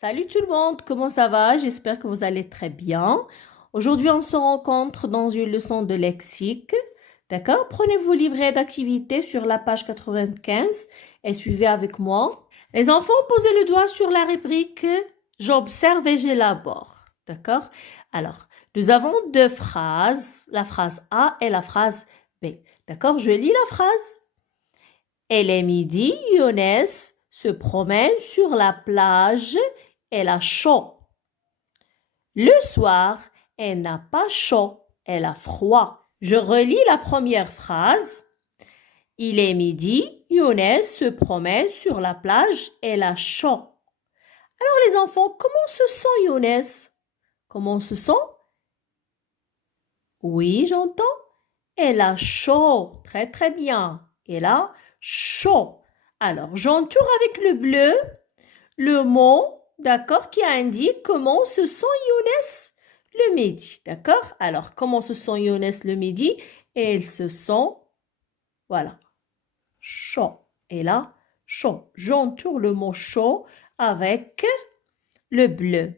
Salut tout le monde, comment ça va? J'espère que vous allez très bien. Aujourd'hui, on se rencontre dans une leçon de lexique. D'accord? Prenez vos livrets d'activité sur la page 95 et suivez avec moi. Les enfants, posez le doigt sur la rubrique J'observe et j'élabore. D'accord? Alors, nous avons deux phrases, la phrase A et la phrase B. D'accord? Je lis la phrase. Elle est midi, Younes se promène sur la plage. Elle a chaud. Le soir, elle n'a pas chaud, elle a froid. Je relis la première phrase. Il est midi, Younes se promène sur la plage, elle a chaud. Alors les enfants, comment se sent Younes? Comment se sent? Oui, j'entends. Elle a chaud. Très très bien. Elle a chaud. Alors, j'entoure avec le bleu le mot, d'accord, qui indique comment se sent Younes le midi, d'accord? Alors, comment se sent Younes le midi? Elle se sent, voilà, chaud. Et là, chaud. J'entoure le mot chaud avec le bleu.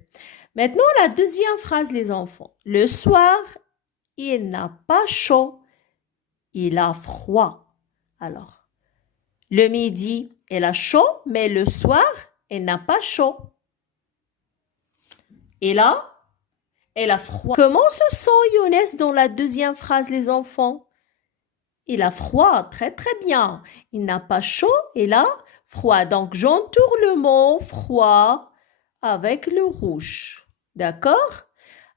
Maintenant, la deuxième phrase, les enfants. Le soir, il n'a pas chaud, il a froid. Alors, le midi, elle a chaud, mais le soir, elle n'a pas chaud. Et là, elle a froid. Comment se sent Younes dans la deuxième phrase, les enfants? Il a froid, très très bien. Il n'a pas chaud, il a froid. Donc, j'entoure le mot froid avec le rouge. D'accord?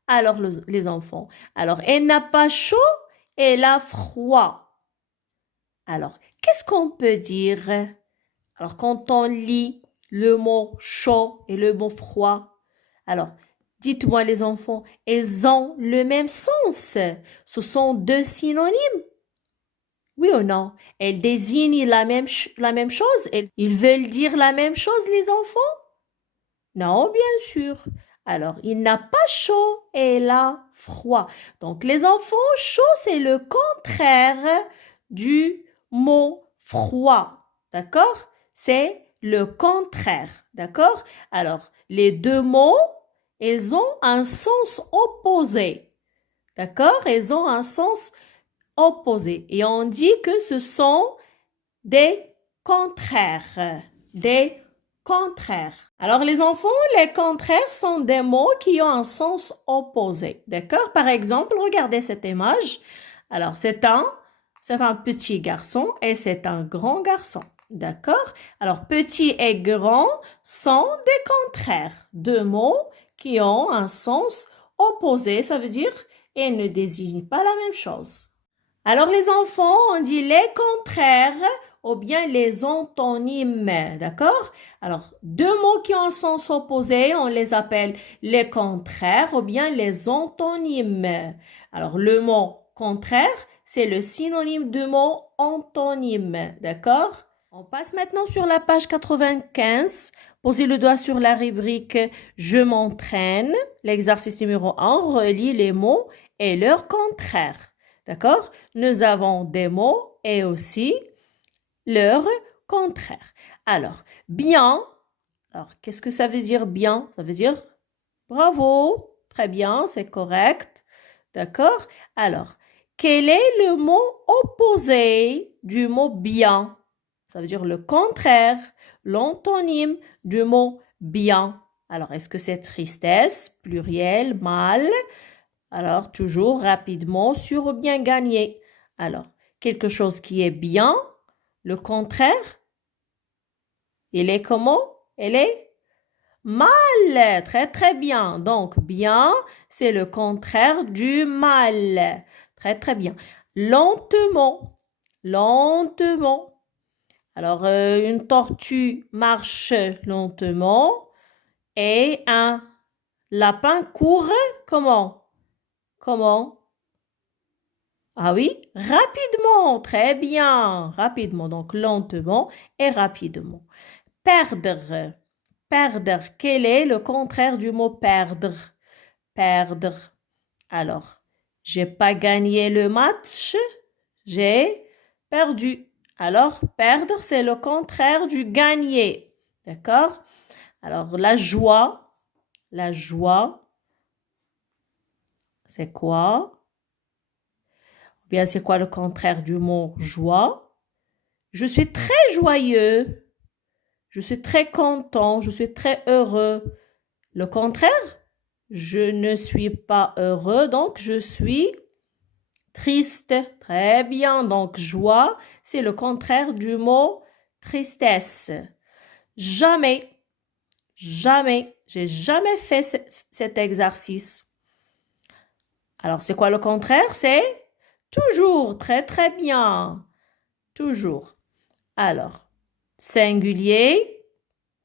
Alors, les enfants. Alors, elle n'a pas chaud, elle a froid. Alors, qu'est-ce qu'on peut dire? Alors, quand on lit le mot chaud et le mot froid, alors, dites-moi les enfants, elles ont le même sens. Ce sont deux synonymes. Oui ou non? Elles désignent la même chose. Ils veulent dire la même chose, les enfants? Non, bien sûr. Alors, il n'a pas chaud et il a froid. Donc, les enfants, chaud, c'est le contraire du mot froid. D'accord? C'est le contraire. D'accord? Alors, les deux mots, ils ont un sens opposé. D'accord? Ils ont un sens opposé. Et on dit que ce sont des contraires. Des contraires. Alors, les enfants, les contraires sont des mots qui ont un sens opposé. D'accord? Par exemple, regardez cette image. Alors, c'est un petit garçon et c'est un grand garçon. D'accord? Alors, petit et grand sont des contraires. Deux mots qui ont un sens opposé. Ça veut dire ils ne désignent pas la même chose. Alors, les enfants, on dit les contraires ou bien les antonymes, d'accord? Alors, deux mots qui ont un sens opposé, on les appelle les contraires ou bien les antonymes. Alors, le mot contraire, c'est le synonyme du mot antonyme, d'accord? On passe maintenant sur la page 95. Posez le doigt sur la rubrique « Je m'entraîne ». L'exercice numéro 1, relie les mots et leurs contraires. D'accord? Nous avons des mots et aussi leur contraire. Alors, bien. Alors, qu'est-ce que ça veut dire bien? Ça veut dire bravo, très bien, c'est correct. D'accord? Alors, quel est le mot opposé du mot bien? Ça veut dire le contraire, l'antonyme du mot bien. Alors, est-ce que c'est tristesse, pluriel, mal? Alors, toujours rapidement, sur ou bien gagné. Alors, quelque chose qui est bien, le contraire, il est comment? Il est mal. Très, très bien. Donc, bien, c'est le contraire du mal. Très, très bien. Lentement. Lentement. Alors, une tortue marche lentement et un lapin court comment? Comment? Ah oui, rapidement, très bien, rapidement, donc lentement et rapidement. Perdre, perdre, quel est le contraire du mot perdre? Perdre. Alors, j'ai pas gagné le match, j'ai perdu. Alors, perdre, c'est le contraire du gagner. D'accord? Alors, la joie, c'est quoi? Ou bien, c'est quoi le contraire du mot joie? Je suis très joyeux. Je suis très content. Je suis très heureux. Le contraire, je ne suis pas heureux, donc je suis triste. Très bien. Donc, joie, c'est le contraire du mot tristesse. Jamais, jamais, j'ai jamais fait cet exercice. Alors, c'est quoi le contraire? C'est toujours. Très, très bien. Toujours. Alors, singulier.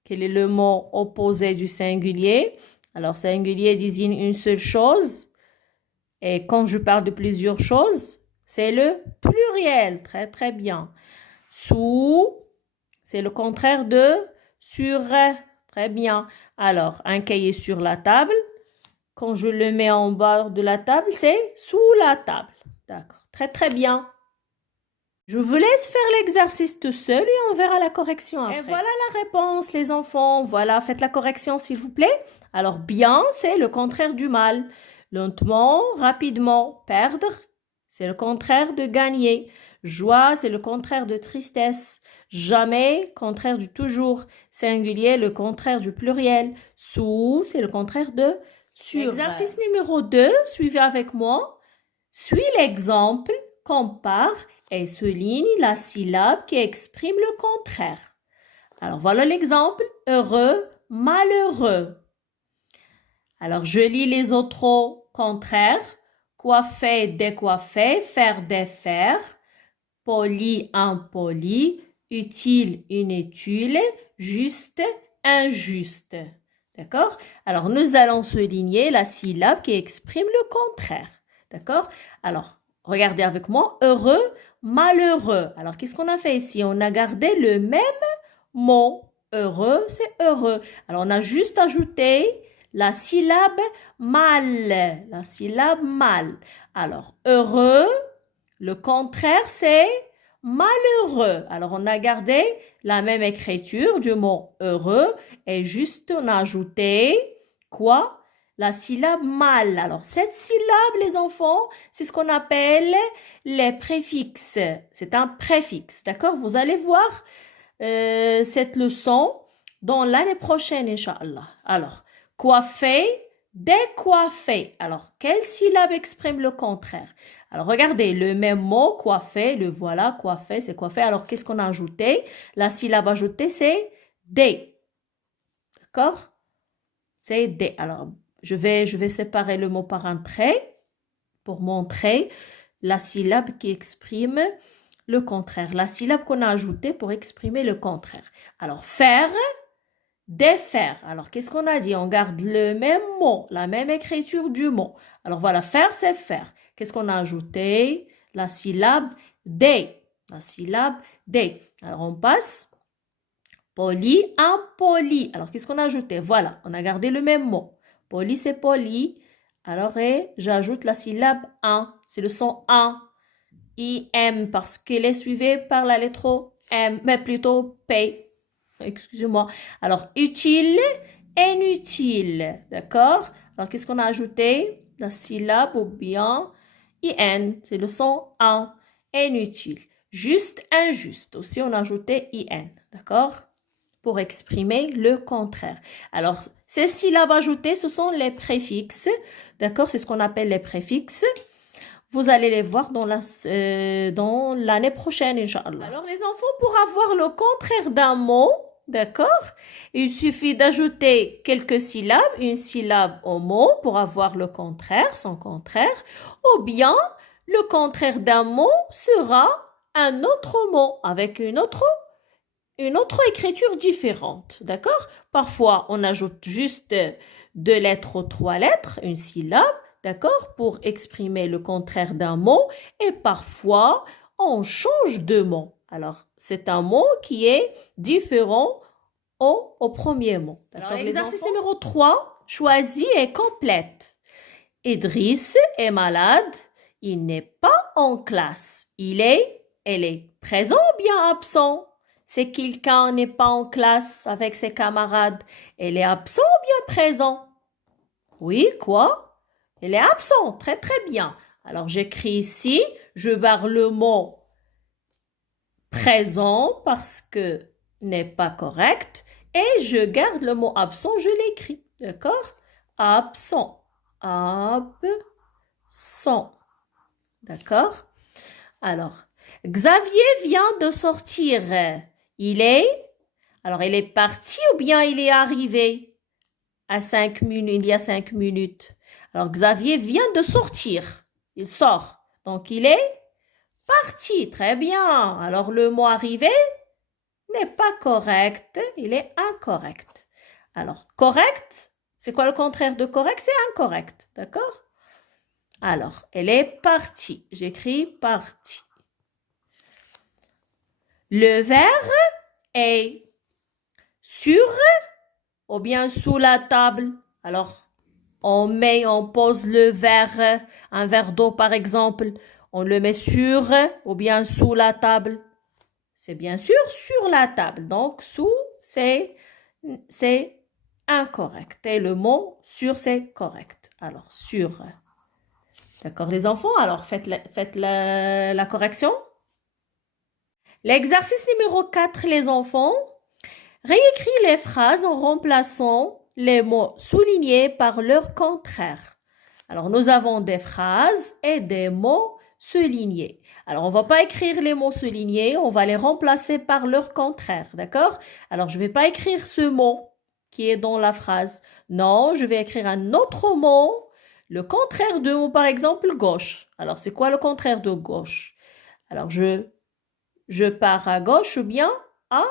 Quel est le mot opposé du singulier? Alors, singulier désigne une seule chose. Et quand je parle de plusieurs choses, c'est le pluriel. Très, très bien. Sous, c'est le contraire de sur. Très bien. Alors, un cahier sur la table. Quand je le mets en bas de la table, c'est sous la table. D'accord. Très, très bien. Je vous laisse faire l'exercice tout seul et on verra la correction après. Et voilà la réponse, les enfants. Voilà, faites la correction, s'il vous plaît. Alors, bien, c'est le contraire du mal. Lentement, rapidement, perdre, c'est le contraire de gagner. Joie, c'est le contraire de tristesse. Jamais, contraire du toujours. Singulier, le contraire du pluriel. Sous, c'est le contraire de sur. Exercice numéro 2, suivez avec moi. Suis l'exemple, compare et souligne la syllabe qui exprime le contraire. Alors voilà l'exemple, heureux, malheureux. Alors je lis les autres contraires, coiffer, décoiffer, faire, défaire, poli, impoli, utile, inutile, juste, injuste. D'accord? Alors nous allons souligner la syllabe qui exprime le contraire. D'accord? Alors, regardez avec moi. Heureux, malheureux. Alors, qu'est-ce qu'on a fait ici? On a gardé le même mot. Heureux, c'est heureux. Alors, on a juste ajouté la syllabe mal. La syllabe mal. Alors, heureux, le contraire, c'est malheureux. Alors, on a gardé la même écriture du mot heureux et juste on a ajouté quoi? La syllabe mal. Alors, cette syllabe, les enfants, c'est ce qu'on appelle les préfixes. C'est un préfixe, d'accord? Vous allez voir cette leçon dans l'année prochaine, Inch'Allah. Alors, coiffer, décoiffer. Alors, quelle syllabe exprime le contraire? Alors, regardez, le même mot, coiffer, le voilà, coiffer, c'est coiffer. Alors, qu'est-ce qu'on a ajouté? La syllabe ajoutée, c'est des. D'accord? C'est des. Alors, je vais séparer le mot par un trait pour montrer la syllabe qui exprime le contraire. La syllabe qu'on a ajoutée pour exprimer le contraire. Alors, faire, défaire. Alors, qu'est-ce qu'on a dit? On garde le même mot, la même écriture du mot. Alors, voilà, faire, c'est faire. Qu'est-ce qu'on a ajouté? La syllabe des. La syllabe des. Alors, on passe. Poli, impoli. Alors, qu'est-ce qu'on a ajouté? Voilà, on a gardé le même mot. Poli, c'est poli. Alors, j'ajoute la syllabe un. C'est le son un. I-M, parce qu'elle est suivie par la lettre M, mais plutôt P. Excusez-moi. Alors, utile, inutile. D'accord? Alors, qu'est-ce qu'on a ajouté? La syllabe ou bien IN. C'est le son un. Inutile. Juste, injuste. Aussi, on a ajouté IN. D'accord? Pour exprimer le contraire. Alors, ces syllabes ajoutées, ce sont les préfixes. D'accord? C'est ce qu'on appelle les préfixes. Vous allez les voir dans l'année prochaine, Inch'Allah. Alors, les enfants, pour avoir le contraire d'un mot, d'accord, il suffit d'ajouter quelques syllabes, une syllabe au mot pour avoir le contraire, son contraire, ou bien le contraire d'un mot sera un autre mot avec une autre écriture différente, d'accord? Parfois, on ajoute juste 2 lettres ou 3 lettres, une syllabe, d'accord? Pour exprimer le contraire d'un mot. Et parfois, on change de mot. Alors, c'est un mot qui est différent au premier mot. Alors, l'exercice numéro 3, choisis et complète. Idriss est malade. Il n'est pas en classe. Elle est présent ou bien absent? c'est quelqu'un n'est pas en classe avec ses camarades. Elle est absent ou bien présent? Oui, quoi? Elle est absent. Très, très bien. Alors, j'écris ici, je barre le mot présent parce que n'est pas correct et je garde le mot absent, je l'écris. D'accord? Absent. Absent. D'accord? Alors, Xavier vient de sortir. Il est parti ou bien il est arrivé à 5 minutes, il y a 5 minutes. Alors, Xavier vient de sortir. Il sort. Donc, il est parti. Très bien. Alors, le mot arrivé n'est pas correct. Il est incorrect. Alors, correct, c'est quoi le contraire de correct? C'est incorrect. D'accord? Alors, elle est partie. J'écris partie. Le verre est sur ou bien sous la table. Alors, on pose le verre, un verre d'eau par exemple, on le met sur ou bien sous la table. C'est bien sûr sur la table. Donc, sous, c'est incorrect. Et le mot sur, c'est correct. Alors, sur. D'accord, les enfants? Alors, faites la correction. L'exercice numéro 4, les enfants. Réécris les phrases en remplaçant les mots soulignés par leur contraire. Alors, nous avons des phrases et des mots soulignés. Alors, on ne va pas écrire les mots soulignés, on va les remplacer par leur contraire, d'accord? Alors, je ne vais pas écrire ce mot qui est dans la phrase. Non, je vais écrire un autre mot, le contraire de mot, par exemple, gauche. Alors, c'est quoi le contraire de gauche? Alors, je pars à gauche ou bien à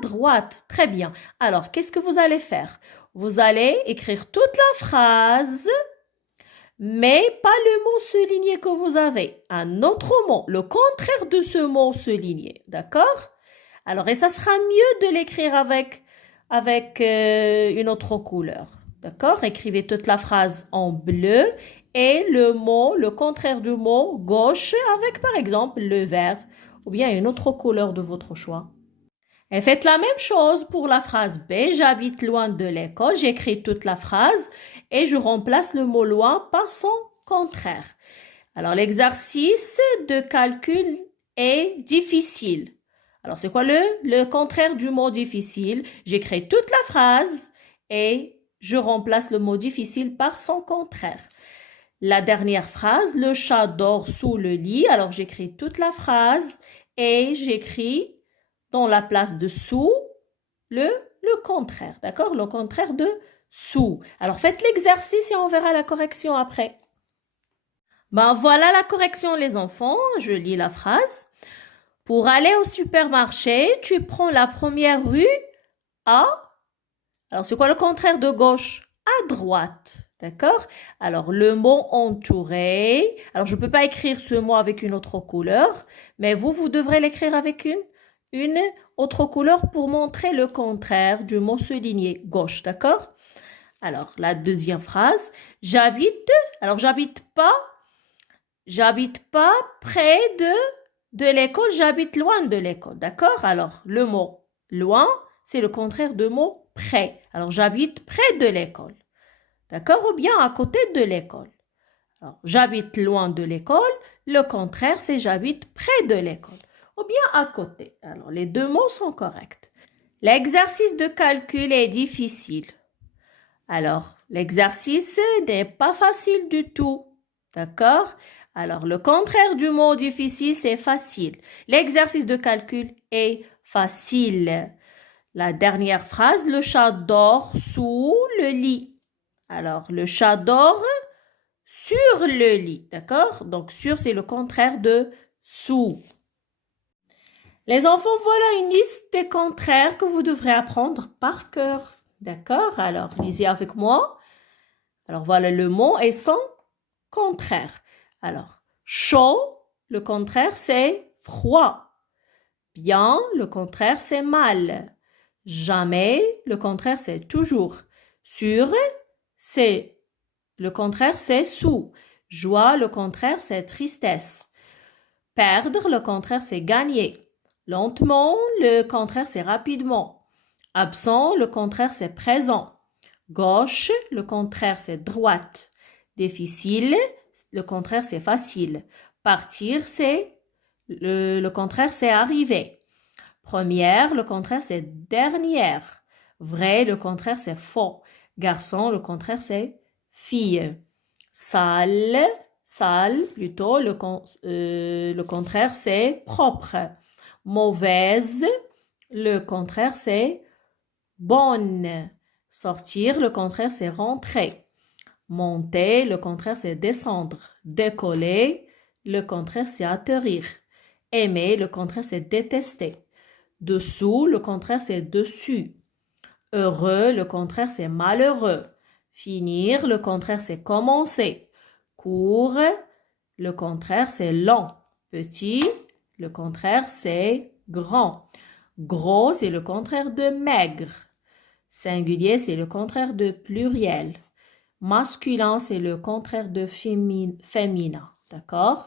droite. Très bien. Alors, qu'est-ce que vous allez faire? Vous allez écrire toute la phrase, mais pas le mot souligné que vous avez. Un autre mot, le contraire de ce mot souligné. D'accord? Alors, et ça sera mieux de l'écrire avec une autre couleur. D'accord? Écrivez toute la phrase en bleu et le contraire du mot gauche avec, par exemple, le vert ou bien une autre couleur de votre choix. Et faites la même chose pour la phrase B. J'habite loin de l'école. J'écris toute la phrase et je remplace le mot loin par son contraire. Alors, l'exercice de calcul est difficile. Alors, c'est quoi le contraire du mot difficile? J'écris toute la phrase et je remplace le mot difficile par son contraire. La dernière phrase, le chat dort sous le lit. Alors, j'écris toute la phrase et j'écris dans la place de sous, le contraire, d'accord? Le contraire de sous. Alors, faites l'exercice et on verra la correction après. Ben, voilà la correction, les enfants. Je lis la phrase. Pour aller au supermarché, tu prends la première rue à... Alors, c'est quoi le contraire de gauche? À droite, d'accord? Alors, le mot entouré. Alors, je ne peux pas écrire ce mot avec une autre couleur, mais vous devrez l'écrire avec une autre couleur pour montrer le contraire du mot souligné gauche, d'accord? Alors, la deuxième phrase, j'habite pas près de l'école, j'habite loin de l'école, d'accord? Alors, le mot loin, c'est le contraire de mot près. Alors, j'habite près de l'école, d'accord? Ou bien à côté de l'école. Alors, j'habite loin de l'école, le contraire, c'est j'habite près de l'école ou bien à côté. Alors, les deux mots sont corrects. L'exercice de calcul est difficile. Alors, l'exercice n'est pas facile du tout. D'accord? Alors, le contraire du mot difficile, c'est facile. L'exercice de calcul est facile. La dernière phrase, le chat dort sous le lit. Alors, le chat dort sur le lit. D'accord? Donc, sur, c'est le contraire de sous. Les enfants, voilà une liste des contraires que vous devrez apprendre par cœur. D'accord? Alors, lisez avec moi. Alors, voilà le mot et son contraire. Alors, chaud, le contraire, c'est froid. Bien, le contraire, c'est mal. Jamais, le contraire, c'est toujours. Sur, c'est le contraire, c'est sous. Joie, le contraire, c'est tristesse. Perdre, le contraire, c'est gagner. Lentement, le contraire c'est rapidement. Absent, le contraire c'est présent. Gauche, le contraire c'est droite. Difficile, le contraire c'est facile. Partir, c'est le contraire c'est arriver. Première, le contraire c'est dernière. Vrai, le contraire c'est faux. Garçon, le contraire c'est fille. Sale, sale plutôt, le contraire c'est propre. Mauvaise, le contraire c'est bonne. Sortir, le contraire c'est rentrer. Monter, le contraire c'est descendre. Décoller, le contraire c'est atterrir. Aimer, le contraire c'est détester. Dessous, le contraire c'est dessus. Heureux, le contraire c'est malheureux. Finir, le contraire c'est commencer. Court, le contraire c'est long. Petit, le contraire c'est grand. Gros, c'est le contraire de maigre. Singulier, c'est le contraire de pluriel. Masculin, c'est le contraire de féminin. D'accord?